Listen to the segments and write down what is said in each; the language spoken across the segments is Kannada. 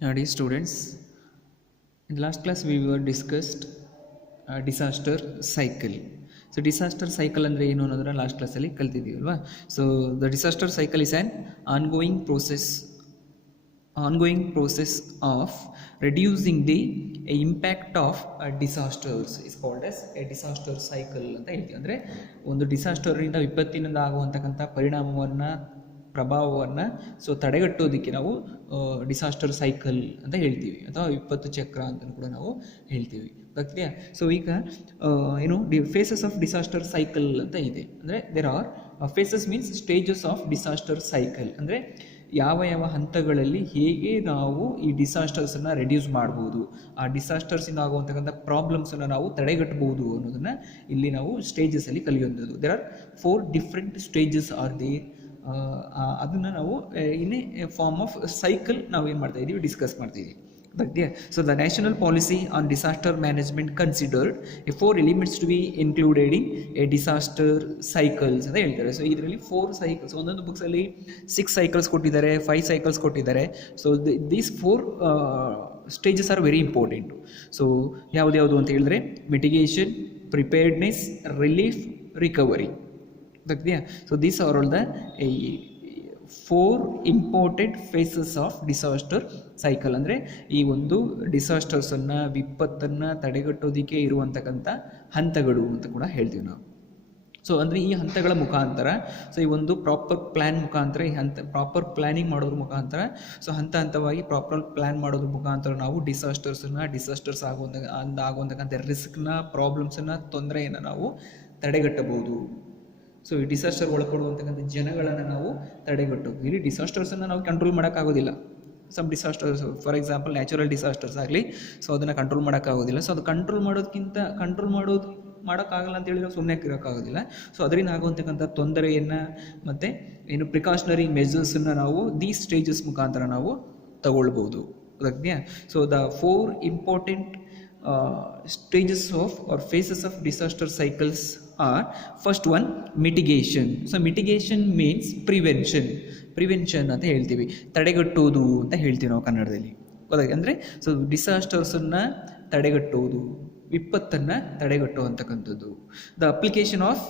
Dear students, in the last class we were discussed disaster cycle. So disaster cycle ಅಂದರೆ ಏನು ಅನ್ನೋದನ್ನ ಲಾಸ್ಟ್ ಕ್ಲಾಸಲ್ಲಿ ಕಲ್ತಿದ್ದೀವಿ ಅಲ್ವಾ. So the disaster cycle is an ongoing process of reducing the impact of disasters is called as a disaster cycle ಅಂತ ಹೇಳ್ತೀವಿ. ಅಂದರೆ ಒಂದು ಡಿಸಾಸ್ಟರಿಂದ ವಿಪತ್ತಿನಿಂದ ಆಗುವಂತಕ್ಕಂಥ ಪ್ರಭಾವವನ್ನು ತಡೆಗಟ್ಟೋದಕ್ಕೆ ನಾವು ಡಿಸಾಸ್ಟರ್ ಸೈಕಲ್ ಅಂತ ಹೇಳ್ತೀವಿ, ಅಥವಾ ವಿಪತ್ತು ಚಕ್ರ ಅಂತ ಕೂಡ ನಾವು ಹೇಳ್ತೀವಿ. ಗೊತ್ತಿದೆಯಾ? ಸೊ ಈಗ ಫೇಸಸ್ ಆಫ್ ಡಿಸಾಸ್ಟರ್ ಸೈಕಲ್ ಅಂತ ಇದೆ. ಅಂದರೆ there are phases means stages of disaster cycle. ಅಂದರೆ ಯಾವ ಹಂತಗಳಲ್ಲಿ ಹೇಗೆ ನಾವು ಈ ಡಿಸಾಸ್ಟರ್ಸನ್ನು ರೆಡ್ಯೂಸ್ ಮಾಡ್ಬೋದು, ಆ ಡಿಸಾಸ್ಟರ್ಸಿಂದ ಆಗುವಂತಕ್ಕಂಥ ಪ್ರಾಬ್ಲಮ್ಸನ್ನು ನಾವು ತಡೆಗಟ್ಟಬಹುದು ಅನ್ನೋದನ್ನು ಇಲ್ಲಿ ನಾವು ಸ್ಟೇಜಸಲ್ಲಿ ಕಲಿಯುವಂಥದ್ದು. There are 4 different stages are there. ಅದನ್ನು ನಾವು in a form of cycle ನಾವು ಏನು ಮಾಡ್ತಾ ಇದ್ದೀವಿ, ಡಿಸ್ಕಸ್ ಮಾಡ್ತೀವಿ. So the national policy on disaster management considered 4 elements to be included in a disaster cycles ಅಂತ ಹೇಳ್ತಾರೆ. ಸೊ ಇದರಲ್ಲಿ 4 cycles, ಒಂದೊಂದು ಬುಕ್ಸಲ್ಲಿ 6 cycles ಕೊಟ್ಟಿದ್ದಾರೆ, 5 cycles ಕೊಟ್ಟಿದ್ದಾರೆ. So these 4 stages are very important. So ಯಾವ್ದು ಅಂತ ಹೇಳಿದ್ರೆ ಮಿಟಿಗೇಷನ್, ಪ್ರಿಪೇರ್ಡ್ನೆಸ್, ರಿಲೀಫ್, ರಿಕವರಿ. ಗೊತ್ತಿದೆಯಾ? So these are all the 4 important phases of disaster cycle. ಅಂದರೆ ಈ ಒಂದು ಡಿಸಾಸ್ಟರ್ಸನ್ನು, ವಿಪತ್ತನ್ನು ತಡೆಗಟ್ಟೋದಕ್ಕೆ ಇರುವಂತಕ್ಕಂಥ ಹಂತಗಳು ಅಂತ ಕೂಡ ಹೇಳ್ತೀವಿ ನಾವು. ಸೊ ಅಂದರೆ ಈ ಹಂತಗಳ ಮುಖಾಂತರ, ಸೊ ಈ ಒಂದು ಪ್ರಾಪರ್ ಪ್ಲ್ಯಾನ್ ಮುಖಾಂತರ, ಈ ಪ್ರಾಪರ್ ಪ್ಲ್ಯಾನಿಂಗ್ ಮಾಡೋದ್ರ ಮುಖಾಂತರ, ಸೊ ಹಂತವಾಗಿ ಪ್ರಾಪರ್ ಪ್ಲ್ಯಾನ್ ಮಾಡೋದ್ರ ಮುಖಾಂತರ ನಾವು ಡಿಸಾಸ್ಟರ್ಸ್ ಆಗುವಂತಕ್ಕಂಥ ರಿಸ್ಕ್ನ, ಪ್ರಾಬ್ಲಮ್ಸನ್ನು, ತೊಂದರೆಯನ್ನು ನಾವು ತಡೆಗಟ್ಟಬಹುದು. ಸೊ ಈ ಡಿಸಾಸ್ಟರ್ ಒಳಪಡುವಂತಕ್ಕಂಥ ಜನಗಳನ್ನು ನಾವು ತಡೆಗಟ್ಟೋದು. ಇಲ್ಲಿ ಡಿಸಾಸ್ಟರ್ಸನ್ನು ನಾವು ಕಂಟ್ರೋಲ್ ಮಾಡೋಕ್ಕಾಗೋದಿಲ್ಲ. Some disasters, for example natural disasters ಆಗಲಿ, ಸೊ ಅದನ್ನು ಕಂಟ್ರೋಲ್ ಮಾಡೋಕ್ಕಾಗೋದಿಲ್ಲ. ಸೊ ಅದು ಕಂಟ್ರೋಲ್ ಮಾಡೋಕ್ಕಾಗಲ್ಲ ಅಂತೇಳಿ ನಾವು ಸುಮ್ಮನೆ ಇರೋಕ್ಕಾಗೋದಿಲ್ಲ. ಸೊ ಅದರಿಂದ ಆಗುವಂತಕ್ಕಂಥ ತೊಂದರೆಯನ್ನು ಮತ್ತು ಪ್ರಿಕಾಷನರಿ ಮೆಜರ್ಸನ್ನು ನಾವು ದೀಸ್ ಸ್ಟೇಜಸ್ ಮುಖಾಂತರ ನಾವು ತಗೊಳ್ಬೋದು. ಅದಕ್ಕೆ so the 4 important stages of or phases of disaster cycles are: first one, mitigation. So mitigation means prevention ಅಂತ ಹೇಳ್ತೀವಿ, ತಡೆಗಟ್ಟೋದು ಅಂತ ಹೇಳ್ತೀವಿ ನಾವು ಕನ್ನಡದಲ್ಲಿ. ಗೊತ್ತಾಗಿ? ಅಂದರೆ ಸೊ ಡಿಸಾಸ್ಟರ್ಸನ್ನು ತಡೆಗಟ್ಟೋದು, ವಿಪತ್ತನ್ನು ತಡೆಗಟ್ಟುವಂತಕ್ಕಂಥದ್ದು. The application of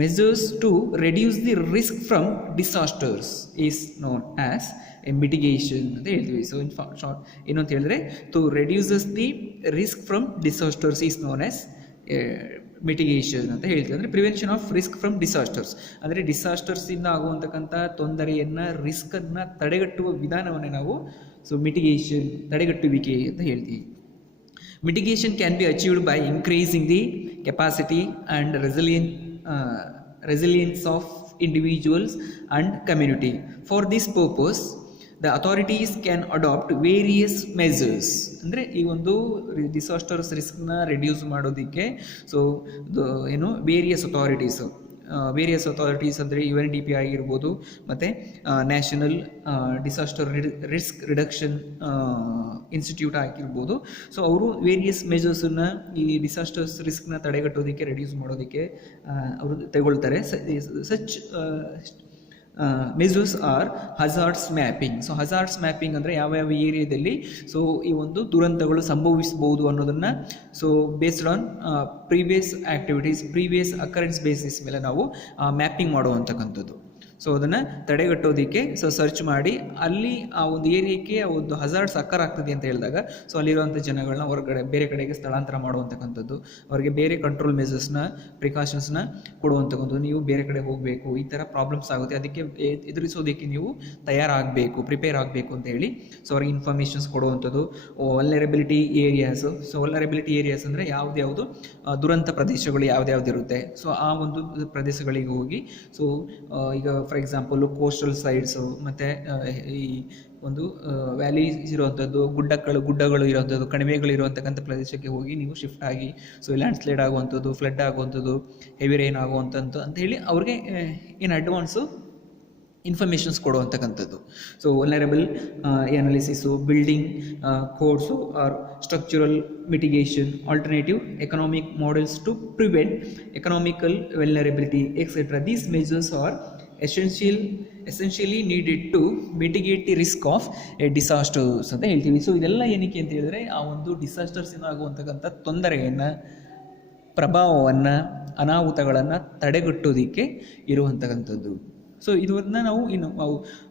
measures to reduce the risk from disasters is known as a mitigation ಅಂತ ಹೇಳ್ತೀವಿ. ಸೊ ಇನ್ ಶಾರ್ಟ್ ಏನು ಅಂತ ಹೇಳಿದ್ರೆ, to reduces the risk from disasters is known as mitigation ಅಂತ ಹೇಳ್ತೀವಿ. ಅಂದರೆ prevention of risk from disasters, ಅಂದರೆ ಡಿಸಾಸ್ಟರ್ಸಿಂದ ಆಗುವಂತಕ್ಕಂಥ ತೊಂದರೆಯನ್ನು, ರಿಸ್ಕನ್ನು ತಡೆಗಟ್ಟುವ ವಿಧಾನವನ್ನೇ ನಾವು ಮಿಟಿಗೇಷನ್, ತಡೆಗಟ್ಟುವಿಕೆ ಅಂತ ಹೇಳ್ತೀವಿ. Mitigation can be achieved by increasing the capacity and resilience of individuals and community. For this purpose, the authorities can adopt various measures. ಅಂದರೆ ಈ ಒಂದು ಡಿಸಾಸ್ಟರ್ಸ್ ರಿಸ್ಕ್ನ ರೆಡ್ಯೂಸ್ ಮಾಡೋದಕ್ಕೆ ವೇರಿಯಸ್ ಅಥಾರಿಟೀಸ್ ಅಂದರೆ UNDP ಆಗಿರ್ಬೋದು, ಮತ್ತು national disaster risk reduction institute ಆಗಿರ್ಬೋದು. ಸೊ ಅವರು ವೇರಿಯಸ್ ಮೆಜರ್ಸನ್ನು ಈ ಡಿಸಾಸ್ಟರ್ಸ್ ರಿಸ್ಕ್ನ ತಡೆಗಟ್ಟೋದಕ್ಕೆ, ರೆಡ್ಯೂಸ್ ಮಾಡೋದಕ್ಕೆ ಅವರು ತಗೊಳ್ತಾರೆ. Such measures are hazards mapping. So hazards mapping ಅಂದರೆ ಯಾವ ಏರಿಯಾದಲ್ಲಿ ಈ ಒಂದು ದುರಂತಗಳು ಸಂಭವಿಸಬಹುದು ಅನ್ನೋದನ್ನು based on previous activities, previous occurrence basis ಮೇಲೆ ನಾವು ಮ್ಯಾಪಿಂಗ್ ಮಾಡುವಂತಕ್ಕಂಥದ್ದು. ಸೊ ಅದನ್ನು ತಡೆಗಟ್ಟೋದಕ್ಕೆ ಸರ್ಚ್ ಮಾಡಿ ಅಲ್ಲಿ ಆ ಒಂದು ಏರಿಯಾಕ್ಕೆ ಆ ಒಂದು ಹಜಾರ್ಡ್ಸ್ ಅಕ್ಕರ್ ಆಗ್ತದೆ ಅಂತ ಹೇಳಿದಾಗ, ಸೊ ಅಲ್ಲಿರುವಂಥ ಜನಗಳನ್ನ ಹೊರಗಡೆ ಬೇರೆ ಕಡೆಗೆ ಸ್ಥಳಾಂತರ ಮಾಡುವಂತಕ್ಕಂಥದ್ದು, ಅವರಿಗೆ ಬೇರೆ ಕಂಟ್ರೋಲ್ ಮೆಜರ್ಸ್ನ, ಪ್ರಿಕಾಷನ್ಸ್ನ ಕೊಡುವಂತಕ್ಕಂಥದ್ದು. ನೀವು ಬೇರೆ ಕಡೆ ಹೋಗಬೇಕು, ಈ ಥರ ಪ್ರಾಬ್ಲಮ್ಸ್ ಆಗುತ್ತೆ, ಅದಕ್ಕೆ ಎದುರಿಸೋದಕ್ಕೆ ನೀವು ತಯಾರಾಗಬೇಕು, ಪ್ರಿಪೇರ್ ಆಗಬೇಕು ಅಂತ ಹೇಳಿ ಸೊ ಅವ್ರಿಗೆ ಇನ್ಫಾರ್ಮೇಷನ್ಸ್ ಕೊಡುವಂಥದ್ದು. Vulnerability areas. So vulnerability areas ಅಂದರೆ ಯಾವ್ದು ದುರಂತ ಪ್ರದೇಶಗಳು ಯಾವ್ದು ಇರುತ್ತೆ, ಸೊ ಆ ಒಂದು ಪ್ರದೇಶಗಳಿಗೆ ಹೋಗಿ, ಸೊ ಈಗ ಫಾರ್ ಎಕ್ಸಾಂಪಲ್ ಕೋಸ್ಟಲ್ ಸೈಡ್ಸು, ಮತ್ತು ಈ ಒಂದು ವ್ಯಾಲೀಸ್ ಇರುವಂಥದ್ದು, ಗುಡ್ಡಗಳು ಇರುವಂಥದ್ದು, ಕಣಿವೆಗಳು ಇರುವಂತಕ್ಕಂಥ ಪ್ರದೇಶಕ್ಕೆ ಹೋಗಿ ನೀವು ಶಿಫ್ಟ್ ಆಗಿ, ಸೊ ಲ್ಯಾಂಡ್ ಸ್ಲೈಡ್ ಆಗುವಂಥದ್ದು, ಫ್ಲಡ್ ಆಗುವಂಥದ್ದು, ಹೆವಿ ರೈನ್ ಆಗುವಂಥದ್ದು ಅಂತ ಹೇಳಿ ಅವ್ರಿಗೆ ಇನ್ ಅಡ್ವಾನ್ಸು ಇನ್ಫಾರ್ಮೇಷನ್ಸ್ ಕೊಡುವಂತಕ್ಕಂಥದ್ದು. So vulnerable analysis, building codes or structural mitigation, alternative economic models to prevent economical vulnerability etcetera. These measures are essentially needed to mitigate the risk of a disasters ಅಂತ ಹೇಳ್ತೀವಿ. ಸೊ ಇದೆಲ್ಲ ಏನಕ್ಕೆ ಅಂತ ಹೇಳಿದ್ರೆ ಆ ಒಂದು ಡಿಸಾಸ್ಟರ್ಸಿಂದ ಆಗುವಂತಕ್ಕಂಥ ತೊಂದರೆಯನ್ನು, ಪ್ರಭಾವವನ್ನು, ಅನಾಹುತಗಳನ್ನು ತಡೆಗಟ್ಟೋದಕ್ಕೆ ಇರುವಂತಕ್ಕಂಥದ್ದು. ಸೊ ಇದನ್ನ ನಾವು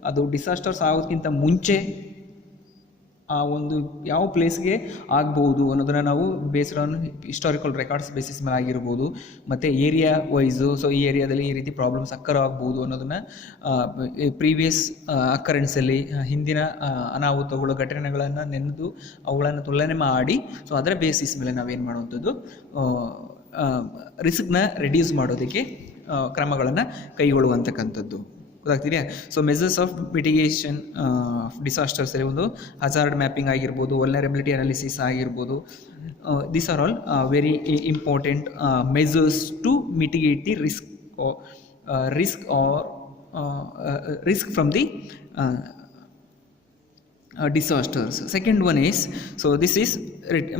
ಅದು ಡಿಸಾಸ್ಟರ್ಸ್ ಆಗೋದಕ್ಕಿಂತ ಮುಂಚೆ ಆ ಒಂದು ಯಾವ ಪ್ಲೇಸ್ಗೆ ಆಗ್ಬೋದು ಅನ್ನೋದನ್ನು ನಾವು based on historical records basis ಮೇಲೆ ಆಗಿರ್ಬೋದು, ಮತ್ತು ಏರಿಯಾ ವೈಸು, ಸೊ ಈ ಏರಿಯಾದಲ್ಲಿ ಈ ರೀತಿ ಪ್ರಾಬ್ಲಮ್ಸ್ ಆಗ್ಬೋದು ಅನ್ನೋದನ್ನು ಪ್ರೀವಿಯಸ್ ಅಕ್ಕರೆನ್ಸಲ್ಲಿ ಹಿಂದಿನ ಅನಾಹುತಗಳು, ಘಟನೆಗಳನ್ನು ನೆನೆದು ಅವುಗಳನ್ನು ತುಲನೆ ಮಾಡಿ, ಸೊ ಅದರ ಬೇಸಿಸ್ ಮೇಲೆ ನಾವೇನು ಮಾಡುವಂಥದ್ದು ರಿಸ್ಕ್ನ ರೆಡ್ಯೂಸ್ ಮಾಡೋದಕ್ಕೆ ಕ್ರಮಗಳನ್ನು ಕೈಗೊಳ್ಳುವಂತಕ್ಕಂಥದ್ದು. ಗೊತ್ತಾಗ್ತಿದೆಯಾ? So measures of mitigation disasters ಅಲ್ಲಿ ಒಂದು ಹಜಾರ್ಡ್ ಮ್ಯಾಪಿಂಗ್ ಆಗಿರ್ಬೋದು, ವಲ್ನರಬಿಲಿಟಿ ಅನಾಲಿಸಿಸ್ ಆಗಿರ್ಬೋದು. These are all very important measures to mitigate the risk from the disasters. Second one is, so this is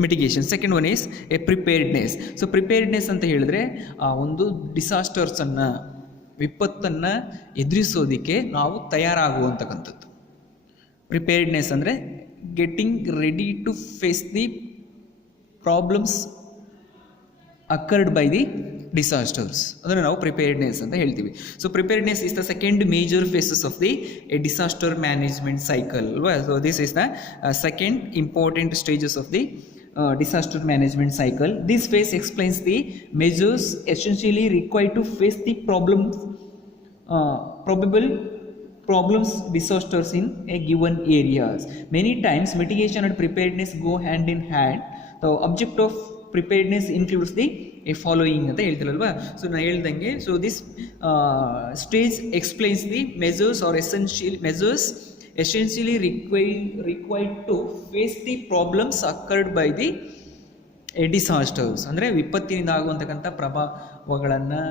mitigation. Second one is a preparedness. So preparedness ಅಂತ ಹೇಳಿದ್ರೆ ಆ ಒಂದು ಡಿಸಾಸ್ಟರ್ಸನ್ನು, ವಿಪತ್ತನ್ನು ಎದುರಿಸೋದಕ್ಕೆ ನಾವು ತಯಾರಾಗುವಂತಕ್ಕಂಥದ್ದು. ಪ್ರಿಪೇರ್ಡ್ನೆಸ್ ಅಂದರೆ getting ready to face the problems occurred by the disasters, ಅದನ್ನು ನಾವು ಪ್ರಿಪೇರ್ಡ್ನೆಸ್ ಅಂತ ಹೇಳ್ತೀವಿ. So preparedness is the second major phases of the a disaster management cycle ಅಲ್ವಾ. So this is the second important stages of the disaster management cycle. This phase explains the measures essentially required to face the probable problems disasters in a given areas. Many times mitigation and preparedness go hand in hand. The object of preparedness includes the following ಅಂತ ಹೇಳ್ತಿರಲ್ವಾ. ಸೊ ನಾನು ಹೇಳ್ದಂಗೆ, so this stage explains the measures are essentially required to face the problems occurred by the disasters. ಅಂದರೆ ವಿಪತ್ತಿನಿಂದ ಆಗುವಂತಕ್ಕಂಥ ಪ್ರಭಾವಗಳನ್ನು,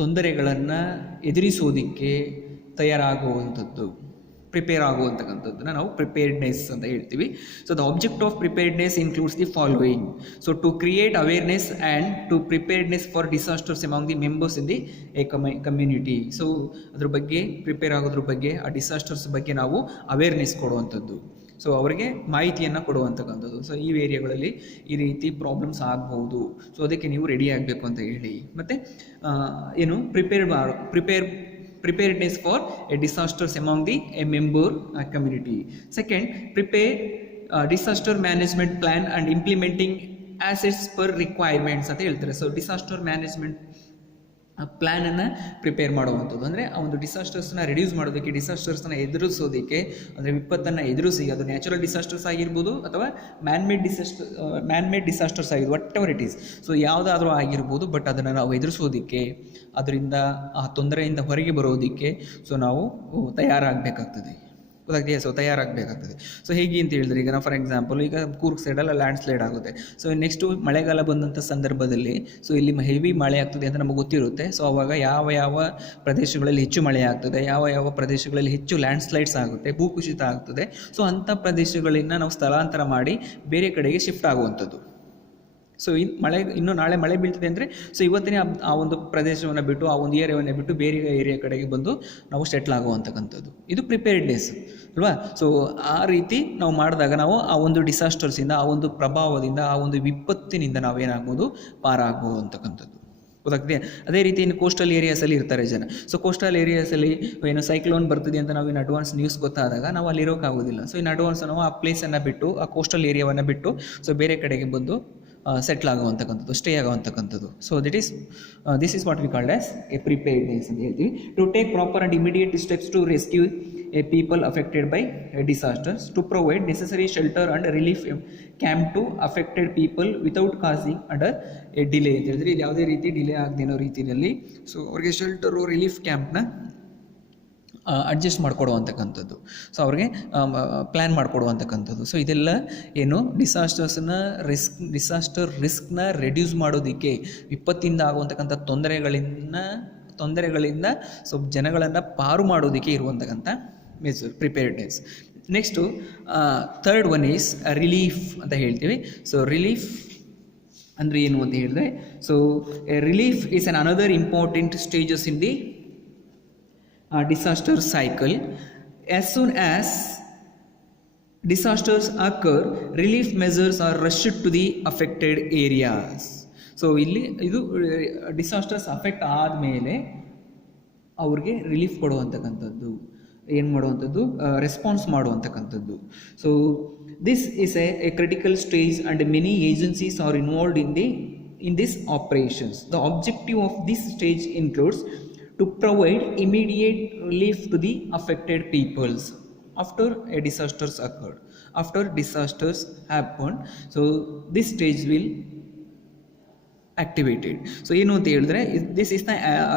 ತೊಂದರೆಗಳನ್ನು ಎದುರಿಸೋದಕ್ಕೆ ತಯಾರಾಗುವಂಥದ್ದು, ಪ್ರಿಪೇರ್ ಆಗುವಂತಕ್ಕಂಥದ್ದನ್ನು ನಾವು ಪ್ರಿಪೇರ್ಡ್ನೆಸ್ ಅಂತ ಹೇಳ್ತೀವಿ. So the object of preparedness includes the following. So to create awareness and to preparedness for disasters among the members in the a community. So ಅದ್ರ ಬಗ್ಗೆ, ಪ್ರಿಪೇರ್ ಆಗೋದ್ರ ಬಗ್ಗೆ, ಆ ಡಿಸಾಸ್ಟರ್ಸ್ ಬಗ್ಗೆ ನಾವು ಅವೇರ್ನೆಸ್ ಕೊಡುವಂಥದ್ದು, ಸೊ ಅವರಿಗೆ ಮಾಹಿತಿಯನ್ನು ಕೊಡುವಂತಕ್ಕಂಥದ್ದು. ಸೊ ಈ ಏರಿಯಾಗಳಲ್ಲಿ ಈ ರೀತಿ ಪ್ರಾಬ್ಲಮ್ಸ್ ಆಗ್ಬೋದು, ಸೊ ಅದಕ್ಕೆ ನೀವು ರೆಡಿ ಆಗಬೇಕು ಅಂತ ಹೇಳಿ. ಮತ್ತು ಏನು preparedness for a disasters among the a member community. Second, prepare disaster management plan and implementing assets per requirements ಅಂತ ಹೇಳ್ತಾರೆ. ಸೊ ಡಿಸಾಸ್ಟರ್ ಮ್ಯಾನೇಜ್ಮೆಂಟ್ ಪ್ಲ್ಯಾನನ್ನು ಪ್ರಿಪೇರ್ ಮಾಡುವಂಥದ್ದು ಅಂದರೆ ಆ ಒಂದು ಡಿಸಾಸ್ಟರ್ಸ್ನ ರಿಡ್ಯೂಸ್ ಮಾಡೋದಕ್ಕೆ, ಡಿಸಾಸ್ಟರ್ಸ್ನ ಎದುರಿಸೋದಕ್ಕೆ, ಅಂದರೆ ವಿಪತ್ತನ್ನು ಎದುರಿಸಿ, ಅದು ನ್ಯಾಚುರಲ್ ಡಿಸಾಸ್ಟರ್ಸ್ ಆಗಿರ್ಬೋದು ಅಥವಾ ಮ್ಯಾನ್ ಮೇಡ್ ಡಿಸಾಸ್ಟರ್ಸ್ ಆಗಿರ್ಬೋದು, what ever it is. So ಯಾವುದಾದ್ರೂ ಆಗಿರ್ಬೋದು, ಬಟ್ ಅದನ್ನು ನಾವು ಎದುರಿಸೋದಕ್ಕೆ, ಅದರಿಂದ ಆ ತೊಂದರೆಯಿಂದ ಹೊರಗೆ ಬರೋದಕ್ಕೆ ಸೊ ನಾವು ತಯಾರಾಗಬೇಕಾಗ್ತದೆ. ಗೊತ್ತಾಗ್ತೀಯಾ? ಸೊ ತಯಾರಾಗಬೇಕಾಗ್ತದೆ. ಸೊ ಹೇಗೆ ಅಂತ ಹೇಳಿದ್ರೆ, ಈಗ ನಾವು ಫಾರ್ ಎಕ್ಸಾಂಪಲ್ ಈಗ ಕೂರ್ಗ್ ಸೈಡೆಲ್ಲ ಲ್ಯಾಂಡ್ ಸ್ಲೈಡ್ ಆಗುತ್ತೆ. ಸೊ ನೆಕ್ಸ್ಟು ಮಳೆಗಾಲ ಬಂದಂಥ ಸಂದರ್ಭದಲ್ಲಿ ಸೊ ಇಲ್ಲಿ ಹೆವಿ ಮಳೆ ಆಗ್ತದೆ ಅಂತ ನಮಗೆ ಗೊತ್ತಿರುತ್ತೆ. ಸೊ ಅವಾಗ ಯಾವ ಪ್ರದೇಶಗಳಲ್ಲಿ ಹೆಚ್ಚು ಮಳೆ ಆಗ್ತದೆ, ಯಾವ ಪ್ರದೇಶಗಳಲ್ಲಿ ಹೆಚ್ಚು ಲ್ಯಾಂಡ್ ಸ್ಲೈಡ್ಸ್ ಆಗುತ್ತೆ, ಭೂಕುಸಿತ ಆಗ್ತದೆ, ಸೊ ಅಂಥ ಪ್ರದೇಶಗಳಿಂದ ನಾವು ಸ್ಥಳಾಂತರ ಮಾಡಿ ಬೇರೆ ಕಡೆಗೆ ಶಿಫ್ಟ್ ಆಗುವಂಥದ್ದು. ಸೊ ಇನ್ನು ನಾಳೆ ಮಳೆ ಬೀಳ್ತದೆ ಅಂದರೆ ಸೊ ಇವತ್ತಿನ ಆ ಒಂದು ಪ್ರದೇಶವನ್ನು ಬಿಟ್ಟು, ಆ ಒಂದು ಏರಿಯಾವನ್ನು ಬಿಟ್ಟು ಬೇರೆ ಏರಿಯಾ ಕಡೆಗೆ ಬಂದು ನಾವು ಸೆಟ್ಲ್ ಆಗುವಂತಕ್ಕಂಥದ್ದು. ಇದು ಪ್ರಿಪೇರ್ಡ್ನೆಸ್ ಅಲ್ವಾ. ಸೊ ಆ ರೀತಿ ನಾವು ಮಾಡಿದಾಗ ನಾವು ಆ ಒಂದು ಡಿಸಾಸ್ಟರ್ಸಿಂದ, ಆ ಒಂದು ಪ್ರಭಾವದಿಂದ, ಆ ಒಂದು ವಿಪತ್ತಿನಿಂದ ನಾವೇನಾಗ್ಬೋದು, ಪಾರಾಗ್ಬೋದು ಅಂತಕ್ಕಂಥದ್ದು. ಗೊತ್ತಾಗ್ತದೆ? ಅದೇ ರೀತಿ ಇನ್ನು ಕೋಸ್ಟಲ್ ಏರಿಯಾಸಲ್ಲಿ ಇರ್ತಾರೆ ಜನ. ಸೊ ಕೋಸ್ಟಲ್ ಏರಿಯಾಸಲ್ಲಿ ಏನು ಸೈಕ್ಲೋನ್ ಬರ್ತಿದೆ ಅಂತ ನಾವು ಇನ್ನು ಅಡ್ವಾನ್ಸ್ ನ್ಯೂಸ್ ಗೊತ್ತಾದಾಗ ನಾವು ಅಲ್ಲಿ ಇರೋಕ್ಕಾಗೋದಿಲ್ಲ. ಸೊ ಇನ್ನು ಅಡ್ವಾನ್ಸ್ ನಾವು ಆ ಪ್ಲೇಸನ್ನು ಬಿಟ್ಟು, ಆ ಕೋಸ್ಟಲ್ ಏರಿಯಾವನ್ನು ಬಿಟ್ಟು ಸೊ ಬೇರೆ ಕಡೆಗೆ ಬಂದು ಸೆಟ್ಲ್ ಆಗುವಂತಕ್ಕಂಥದ್ದು, ಸ್ಟೇ ಆಗುವಂತಕ್ಕಂಥದ್ದು. So this is what we called as a preparedness ಅಂತ ಹೇಳ್ತೀವಿ. To take proper and immediate steps to rescue a people affected by disasters, to provide necessary shelter and relief camp to affected people without causing under a delay ಅಂತ ಹೇಳಿದ್ರೆ, ಇಲ್ಲಿ ಯಾವುದೇ ರೀತಿ ಡಿಲೇ ಆಗದೇನೋ ರೀತಿಯಲ್ಲಿ ಸೊ ಅವ್ರಿಗೆ ಶೆಲ್ಟರು, ರಿಲೀಫ್ ಕ್ಯಾಂಪ್ನ ಅಡ್ಜಸ್ಟ್ ಮಾಡಿಕೊಡುವಂತಕ್ಕಂಥದ್ದು, ಸೊ ಅವ್ರಿಗೆ ಪ್ಲ್ಯಾನ್ ಮಾಡಿಕೊಡುವಂತಕ್ಕಂಥದ್ದು. ಸೊ ಇದೆಲ್ಲ ಏನು ಡಿಸಾಸ್ಟರ್ ರಿಸ್ಕ್ನ ರೆಡ್ಯೂಸ್ ಮಾಡೋದಕ್ಕೆ, ವಿಪತ್ತಿಂದ ಆಗುವಂತಕ್ಕಂಥ ತೊಂದರೆಗಳಿಂದ ಸ್ವಲ್ಪ ಜನಗಳನ್ನು ಪಾರು ಮಾಡೋದಕ್ಕೆ ಇರುವಂತಕ್ಕಂಥ major preparedness. Next third one is relief ಅಂತ ಹೇಳ್ತೀವಿ. ಸೊ ರಿಲೀಫ್ ಅಂದರೆ ಏನು ಅಂತ ಹೇಳಿದ್ರೆ, so relief is an another important stages in the disaster cycle. As soon as disasters occur, relief measures are rushed to the affected areas. So ಇಲ್ಲಿ ಇದು ಡಿಸಾಸ್ಟರ್ಸ್ ಅಫೆಕ್ಟ್ ಆದಮೇಲೆ ಅವ್ರಿಗೆ ರಿಲೀಫ್ ಕೊಡುವಂತಕ್ಕಂಥದ್ದು, ಏನು ಮಾಡುವಂಥದ್ದು, ರೆಸ್ಪಾನ್ಸ್ ಮಾಡುವಂತಕ್ಕಂಥದ್ದು. So this is a critical stage and many agencies are involved in this operations. The objective of this stage includes to provide immediate relief to the affected peoples after a disasters occurred. After disasters happen, so this stage will activated. So ಏನು ಅಂತ ಹೇಳಿದ್ರೆ this is the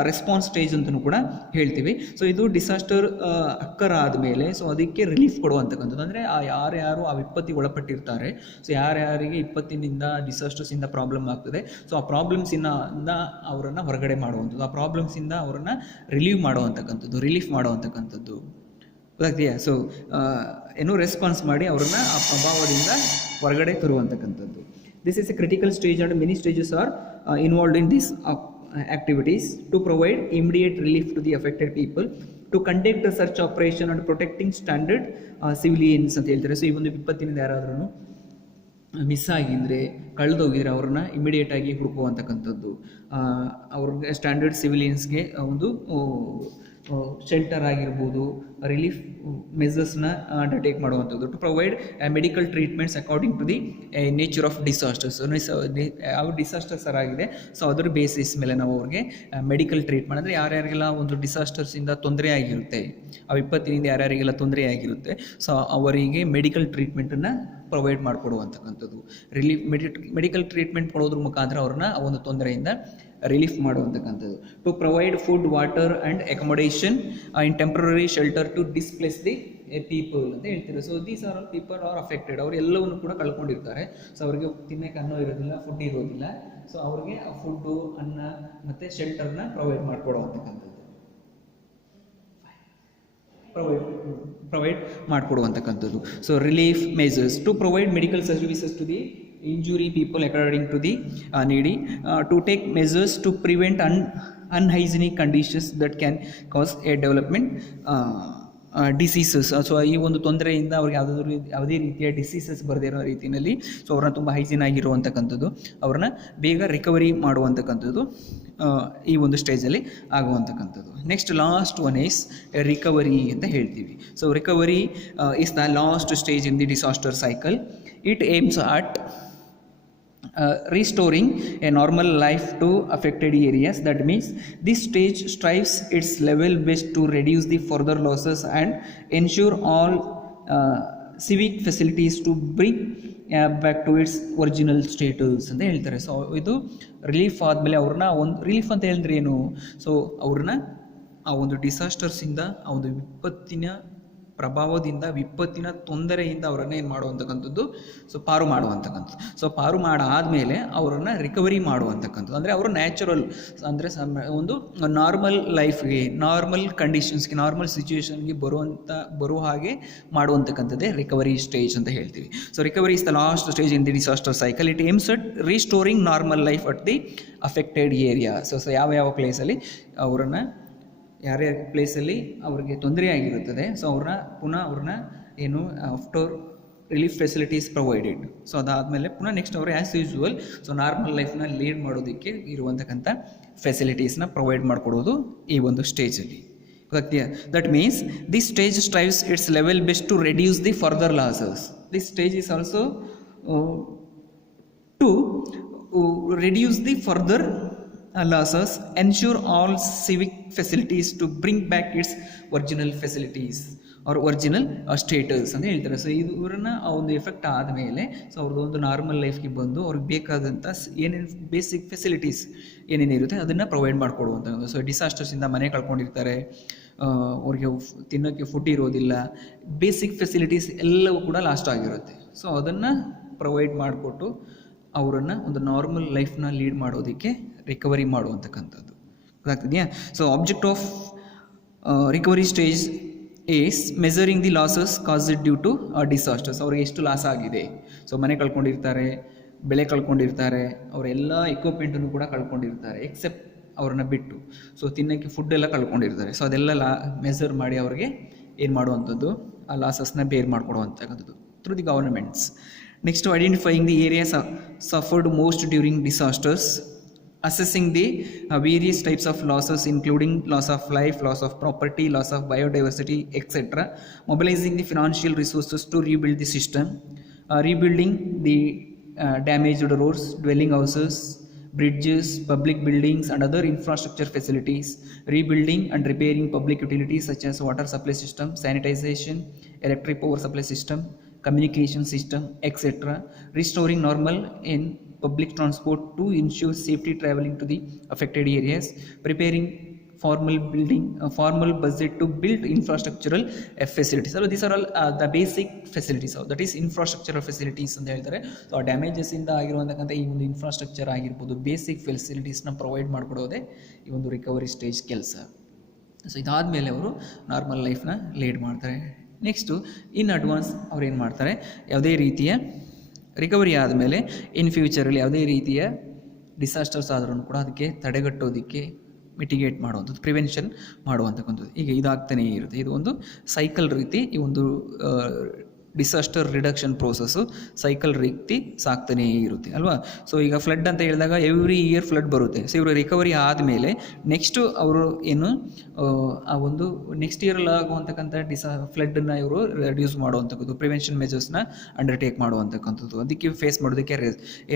response stage ಅಂತಲೂ ಕೂಡ ಹೇಳ್ತೀವಿ. ಸೊ ಇದು ಡಿಸಾಸ್ಟರ್ ಅಕ್ಕರ್ ಆದಮೇಲೆ ಸೊ ಅದಕ್ಕೆ ರಿಲೀಫ್ ಕೊಡುವಂತಕ್ಕಂಥದ್ದು, ಅಂದರೆ ಯಾರ್ಯಾರು ಆ ವಿಪತ್ತಿಗೆ ಒಳಪಟ್ಟಿರ್ತಾರೆ, ಸೊ ಯಾರ್ಯಾರಿಗೆ ವಿಪತ್ತಿನಿಂದ ಡಿಸಾಸ್ಟರ್ಸಿಂದ ಪ್ರಾಬ್ಲಮ್ ಆಗ್ತದೆ, ಸೊ ಆ ಪ್ರಾಬ್ಲಮ್ಸಿಂದ ಅವರನ್ನು ಹೊರಗಡೆ ಮಾಡುವಂಥದ್ದು, ಆ ಪ್ರಾಬ್ಲಮ್ಸಿಂದ ಅವರನ್ನು ರಿಲೀವ್ ಮಾಡುವಂತಕ್ಕಂಥದ್ದು, ರಿಲೀಫ್ ಮಾಡುವಂತಕ್ಕಂಥದ್ದು ಗೊತ್ತಾಗ್ತೀಯಾ. ಸೊ ಏನು ರೆಸ್ಪಾನ್ಸ್ ಮಾಡಿ ಅವರನ್ನು ಆ ಪ್ರಭಾವದಿಂದ ಹೊರಗಡೆ ತರುವಂತಕ್ಕಂಥದ್ದು. This is a critical stage and many stages are involved in these activities to provide immediate relief to the affected people, to conduct a search operation and protecting standard civilians ಅಂತ ಹೇಳ್ತಾರೆ. ಸೊ ಈ ಒಂದು ವಿಪತ್ತಿನಿಂದ ಯಾರಾದ್ರೂ ಮಿಸ್ ಆಗಿದ್ರೆ, ಕಳೆದೋಗಿದ್ರೆ ಅವ್ರನ್ನ ಇಮಿಡಿಯೇಟಾಗಿ ಹುಡುಕುವಂತಕ್ಕಂಥದ್ದು, ಅವ್ರಿಗೆ ಸ್ಟ್ಯಾಂಡರ್ಡ್ ಸಿವಿಲಿಯನ್ಸ್ಗೆ ಒಂದು ಶೆಲ್ಟರ್ ಆಗಿರ್ಬೋದು, ರಿಲೀಫ್ ಮೆಸರ್ಸ್ನ ಅಂಡರ್ಟೇಕ್ ಮಾಡುವಂಥದ್ದು, to provide medical treatments according to the nature of disasters. ಯಾವ ಡಿಸಾಸ್ಟರ್ಸ್ ಆಗಿದೆ ಸೊ ಅದರ ಬೇಸಿಸ್ ಮೇಲೆ ನಾವು ಅವ್ರಿಗೆ ಮೆಡಿಕಲ್ ಟ್ರೀಟ್ಮೆಂಟ್, ಅಂದರೆ ಯಾರ್ಯಾರಿಗೆಲ್ಲ ಒಂದು ಡಿಸಾಸ್ಟರ್ಸಿಂದ ತೊಂದರೆ ಆಗಿರುತ್ತೆ, ಆ ವಿಪತ್ತಿನಿಂದ ಯಾರ್ಯಾರಿಗೆಲ್ಲ ತೊಂದರೆ ಆಗಿರುತ್ತೆ, ಸೊ ಅವರಿಗೆ ಮೆಡಿಕಲ್ ಟ್ರೀಟ್ಮೆಂಟನ್ನು ಪ್ರೊವೈಡ್ ಮಾಡಿಕೊಡುವಂತಕ್ಕಂಥದ್ದು, ಮೆಡಿಕಲ್ ಟ್ರೀಟ್ಮೆಂಟ್ ಕೊಡೋದ್ರ ಮುಖಾಂತರ ಅವ್ರನ್ನ ಆ ಒಂದು ತೊಂದರೆಯಿಂದ ರಿಲೀಫ್ ಮಾಡುವಂತಕ್ಕಂಥದ್ದು. To provide food, water and accommodation in temporary shelter to displace the people ಅಂತ ಹೇಳ್ತಾರೆ. So these are all people are affected, ಅವರು ಎಲ್ಲವನ್ನು ಕೂಡ ಕಳ್ಕೊಂಡಿರ್ತಾರೆ. ಸೊ ಅವ್ರಿಗೆ ತಿನ್ನಕ್ಕೆ ಅನ್ನ ಇರೋದಿಲ್ಲ, ಫುಡ್ ಇರೋದಿಲ್ಲ. ಸೊ ಅವ್ರಿಗೆ ಆ ಫುಡ್ಡು, ಅನ್ನ ಮತ್ತು ಶೆಲ್ಟರ್ನ ಪ್ರೊವೈಡ್ ಮಾಡಿಕೊಡುವಂತಕ್ಕಂಥದ್ದು, ಪ್ರೊವೈಡ್ ಮಾಡಿಕೊಡುವಂತಕ್ಕಂಥದ್ದು. So relief measures to provide medical services to the injury people according to the needy, to take measures to prevent unhygienic conditions that can cause a development diseases. So ಈ ಒಂದು ತೊಂದರೆಯಿಂದ ಅವ್ರಿಗೆ ಯಾವುದೇ ರೀತಿಯ ಡಿಸೀಸಸ್ ಬರದೇ ಇರೋ ರೀತಿಯಲ್ಲಿ ಸೊ ಅವ್ರನ್ನ ತುಂಬ ಹೈಜೀನ್ ಆಗಿರುವಂತಕ್ಕಂಥದ್ದು, ಅವ್ರನ್ನ ಬೇಗ ರಿಕವರಿ ಮಾಡುವಂತಕ್ಕಂಥದ್ದು ಈ ಒಂದು ಸ್ಟೇಜಲ್ಲಿ ಆಗುವಂತಕ್ಕಂಥದ್ದು. Next last one is recovery ಅಂತ ಹೇಳ್ತೀವಿ. So recovery is the last stage in the disaster cycle. It aims at restoring a normal life to affected areas. That means this stage strives its level best to reduce the further losses and ensure all civic facilities to bring back to its original status ಅಂತ ಹೇಳ್ತಾರೆ. ಸೊ ಇದು ರಿಲೀಫ್ ಆದಮೇಲೆ ಅವ್ರನ್ನ ಒಂದು ರಿಲೀಫ್ ಅಂತ ಹೇಳಿದ್ರೆ ಏನು, ಸೊ ಅವ್ರನ್ನ ಆ ಒಂದು ಡಿಸಾಸ್ಟರ್ಸಿಂದ, ಆ ಒಂದು ವಿಪತ್ತಿನ ಪ್ರಭಾವದಿಂದ, ವಿಪತ್ತಿನ ತೊಂದರೆಯಿಂದ ಅವರನ್ನು ಏನು ಮಾಡುವಂತಕ್ಕಂಥದ್ದು, ಸೊ ಪಾರು ಮಾಡುವಂತಕ್ಕಂಥದ್ದು. ಸೊ ಪಾರು ಮಾಡಾದಮೇಲೆ ಅವರನ್ನು ರಿಕವರಿ ಮಾಡುವಂತಕ್ಕಂಥದ್ದು, ಅಂದರೆ ಅವರು ನ್ಯಾಚುರಲ್, ಅಂದರೆ ಒಂದು ನಾರ್ಮಲ್ ಲೈಫ್ಗೆ, ನಾರ್ಮಲ್ ಕಂಡೀಷನ್ಸ್ಗೆ, ನಾರ್ಮಲ್ ಸಿಚುವೇಶನ್ಗೆ ಬರೋ ಹಾಗೆ ಮಾಡುವಂತಕ್ಕಂಥದ್ದೇ ರಿಕವರಿ ಸ್ಟೇಜ್ ಅಂತ ಹೇಳ್ತೀವಿ. So recovery is the last stage in the disaster cycle. It aims at ರೀಸ್ಟೋರಿಂಗ್ normal life at the affected area. So ಯಾವ ಪ್ಲೇಸಲ್ಲಿ ಅವರನ್ನು, ಯಾರ್ಯಾರ ಪ್ಲೇಸಲ್ಲಿ ಅವ್ರಿಗೆ ತೊಂದರೆ ಆಗಿರುತ್ತದೆ, ಸೊ ಅವ್ರನ್ನ ಏನು after relief facilities provided. So ಅದಾದಮೇಲೆ ಪುನಃ ನೆಕ್ಸ್ಟ್ ಅವರು ಆ್ಯಸ್ ಯೂಸ್ವಲ್ ಸೊ ನಾರ್ಮಲ್ ಲೈಫ್ನ ಲೀಡ್ ಮಾಡೋದಕ್ಕೆ ಇರುವಂತಕ್ಕಂಥ ಫೆಸಿಲಿಟೀಸ್ನ ಪ್ರೊವೈಡ್ ಮಾಡಿಕೊಡೋದು ಈ ಒಂದು ಸ್ಟೇಜಲ್ಲಿ. That means this stage strives its level best to reduce the further losses. This stage is also to reduce the further losses, ensure all civic facilities to bring back its original facilities or original status ಅಂತ ಹೇಳ್ತಾರೆ. ಸೊ ಇವರನ್ನ ಆ ಒಂದು ಎಫೆಕ್ಟ್ ಆದಮೇಲೆ ಸೊ ಅವ್ರದ್ದು ಒಂದು ನಾರ್ಮಲ್ ಲೈಫ್ಗೆ ಬಂದು ಅವ್ರಿಗೆ ಬೇಕಾದಂಥ ಏನೇನು ಬೇಸಿಕ್ ಫೆಸಿಲಿಟೀಸ್ ಏನೇನಿರುತ್ತೆ ಅದನ್ನು ಪ್ರೊವೈಡ್ ಮಾಡಿಕೊಡುವಂಥದ್ದು. ಸೊ ಡಿಸಾಸ್ಟರ್ಸಿಂದ ಮನೆ ಕಳ್ಕೊಂಡಿರ್ತಾರೆ, ಅವ್ರಿಗೆ ತಿನ್ನೋಕ್ಕೆ ಫುಡ್ ಇರೋದಿಲ್ಲ, ಬೇಸಿಕ್ ಫೆಸಿಲಿಟೀಸ್ ಎಲ್ಲವೂ ಕೂಡ ಲಾಸ್ಟ್ ಆಗಿರುತ್ತೆ. ಸೊ ಅದನ್ನು ಪ್ರೊವೈಡ್ ಮಾಡಿಕೊಟ್ಟು ಅವರನ್ನು ಒಂದು ನಾರ್ಮಲ್ ಲೈಫ್ನ ಲೀಡ್ ಮಾಡೋದಕ್ಕೆ ರಿಕವರಿ ಮಾಡುವಂತಕ್ಕಂಥದ್ದು. ಗೊತ್ತಾಗ್ತಿದೆಯಾ? So object of recovery stage is measuring the losses caused due to disasters. ಅವ್ರಿಗೆ ಎಷ್ಟು ಲಾಸ್ ಆಗಿದೆ, ಸೊ ಮನೆ ಕಳ್ಕೊಂಡಿರ್ತಾರೆ, ಬೆಳೆ ಕಳ್ಕೊಂಡಿರ್ತಾರೆ, ಅವರೆಲ್ಲ ಎಕ್ವಿಪ್ಮೆಂಟನ್ನು ಕೂಡ ಕಳ್ಕೊಂಡಿರ್ತಾರೆ, ಎಕ್ಸೆಪ್ಟ್ ಅವ್ರನ್ನ ಬಿಟ್ಟು. ಸೊ ತಿನ್ನೋಕ್ಕೆ ಫುಡ್ ಎಲ್ಲ ಕಳ್ಕೊಂಡಿರ್ತಾರೆ. ಸೊ ಅದೆಲ್ಲ ಮೆಸರ್ ಮಾಡಿ ಅವ್ರಿಗೆ ಏನು ಮಾಡುವಂಥದ್ದು, ಆ ಲಾಸಸ್ನ ಬೇರ್ ಮಾಡಿಕೊಡುವಂಥದ್ದು through the governments. Next identifying the areas suffered most during disasters, assessing the various types of losses including loss of life, loss of property, loss of biodiversity, etc., mobilizing the financial resources to rebuild the system, rebuilding the damaged roads, dwelling houses, bridges, public buildings and other infrastructure facilities, rebuilding and repairing public utilities such as water supply system, sanitization, electric power supply system, communication system, etc., restoring normal in public transport to ensure safety traveling to the affected areas, preparing formal budget to build infrastructural facilities. So these are all the basic facilities, that is infrastructural facilities ಅಂತ ಹೇಳ್ತಾರೆ. ಸೊ ಆ ಡ್ಯಾಮೇಜಸ್ ಇಂದ ಆಗಿರುವಂತಕ್ಕಂಥ ಈ ಒಂದು ಇನ್ಫ್ರಾಸ್ಟ್ರಕ್ಚರ್ ಆಗಿರ್ಬೋದು, ಬೇಸಿಕ್ ಫೆಸಿಲಿಟೀಸ್ನ ಪ್ರೊವೈಡ್ ಮಾಡಿಕೊಡೋದೇ ಈ ಒಂದು ರಿಕವರಿ ಸ್ಟೇಜ್ ಕೆಲಸ. ಸೊ ಇದಾದಮೇಲೆ ಅವರು ನಾರ್ಮಲ್ ಲೈಫ್ನ ಲೀಡ್ ಮಾಡ್ತಾರೆ. ನೆಕ್ಸ್ಟು ಇನ್ ಅಡ್ವಾನ್ಸ್ ಅವ್ರು ಏನು ಮಾಡ್ತಾರೆ, ಯಾವುದೇ ರೀತಿಯ ರಿಕವರಿ ಆದಮೇಲೆ ಇನ್ ಫ್ಯೂಚರಲ್ಲಿ ಯಾವುದೇ ರೀತಿಯ ಡಿಸಾಸ್ಟರ್ಸ್ ಆದ್ರೂ ಕೂಡ ಅದಕ್ಕೆ ತಡೆಗಟ್ಟೋದಕ್ಕೆ ಮಿಟಿಗೇಟ್ ಮಾಡುವಂಥದ್ದು, ಪ್ರಿವೆನ್ಷನ್ ಮಾಡುವಂಥಕ್ಕಂಥದ್ದು. ಈಗ ಇದಾಗ್ತಾನೇ ಇರುತ್ತೆ. ಇದು ಒಂದು ಸೈಕಲ್ ರೀತಿ, ಈ ಒಂದು ಡಿಸಾಸ್ಟರ್ ರಿಡಕ್ಷನ್ ಪ್ರೋಸೆಸ್ಸು ಸೈಕಲ್ ರೀತಿ ಸಾಕ್ತಾನೇ ಇರುತ್ತೆ ಅಲ್ವಾ. ಸೊ ಈಗ ಫ್ಲಡ್ ಅಂತ ಹೇಳಿದಾಗ ಎವ್ರಿ ಇಯರ್ ಫ್ಲಡ್ ಬರುತ್ತೆ. ಸೊ ಇವರು ರಿಕವರಿ ಆದಮೇಲೆ ನೆಕ್ಸ್ಟು ಅವರು ಏನು ಆ ಒಂದು ನೆಕ್ಸ್ಟ್ ಇಯರಲ್ಲಿ ಆಗುವಂತಕ್ಕಂಥ ಫ್ಲಡ್ಡನ್ನು ಇವರು ರೆಡ್ಯೂಸ್ ಮಾಡುವಂಥದ್ದು, ಪ್ರಿವೆನ್ಷನ್ ಮೆಜರ್ಸ್ನ ಅಂಡರ್ಟೇಕ್ ಮಾಡುವಂತಕ್ಕಂಥದ್ದು, ಅದಕ್ಕೆ ಫೇಸ್ ಮಾಡೋದಕ್ಕೆ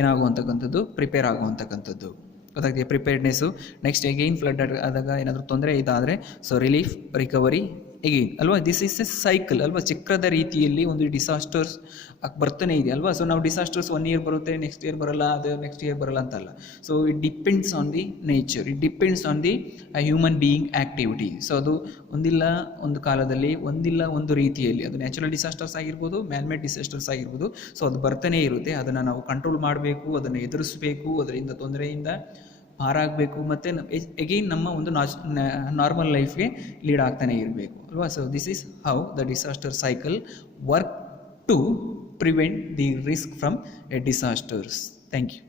ಏನಾಗುವಂತಕ್ಕಂಥದ್ದು, ಪ್ರಿಪೇರ್ ಆಗುವಂತಕ್ಕಂಥದ್ದು. ಗೊತ್ತಾಗ್ತದೆ ಪ್ರಿಪೇರ್ಡ್ನೆಸ್ಸು. ನೆಕ್ಸ್ಟ್ ಎಗೈನ್ ಫ್ಲಡ್ ಆದಾಗ ಏನಾದರೂ ತೊಂದರೆ ಇದಾದರೆ ಸೊ ರಿಲೀಫ್, ರಿಕವರಿ ಎಗೈನ್ ಅಲ್ವಾ. ದಿಸ್ ಈಸ್ ಎ ಸೈಕಲ್ ಅಲ್ವಾ, ಚಕ್ರದ ರೀತಿಯಲ್ಲಿ ಒಂದು ಡಿಸಾಸ್ಟರ್ಸ್ ಬರ್ತಾನೆ ಇದೆ ಅಲ್ವಾ. ಸೊ ನಾವು ಡಿಸಾಸ್ಟರ್ಸ್ 1 ಇಯರ್ ಬರುತ್ತೆ, ನೆಕ್ಸ್ಟ್ ಇಯರ್ ಬರಲ್ಲ, ಅದು ನೆಕ್ಸ್ಟ್ ಇಯರ್ ಬರಲ್ಲ ಅಂತಲ್ಲ. So it depends on the nature, it depends on the human being activity. So ಅದು ಒಂದಿಲ್ಲ ಒಂದು ಕಾಲದಲ್ಲಿ, ಒಂದಿಲ್ಲ ಒಂದು ರೀತಿಯಲ್ಲಿ, ಅದು ನ್ಯಾಚುರಲ್ ಡಿಸಾಸ್ಟರ್ಸ್ ಆಗಿರ್ಬೋದು, ಮ್ಯಾನ್ಮೇಡ್ ಡಿಸಾಸ್ಟರ್ಸ್ ಆಗಿರ್ಬೋದು. ಸೊ ಅದು ಬರ್ತಾನೆ ಇರುತ್ತೆ. ಅದನ್ನು ನಾವು ಕಂಟ್ರೋಲ್ ಮಾಡಬೇಕು, ಅದನ್ನು ಎದುರಿಸಬೇಕು, ಅದರಿಂದ ತೊಂದರೆಯಿಂದ ಪಾರಾಗಬೇಕು, ಮತ್ತು ಎಗೈನ್ ನಮ್ಮ ಒಂದು ನಾರ್ಮಲ್ ಲೈಫ್ಗೆ ಲೀಡ್ ಆಗ್ತಾನೆ ಇರಬೇಕು ಅಲ್ವಾ. So this is how the disaster cycle work to prevent the risk from a disasters. Thank you.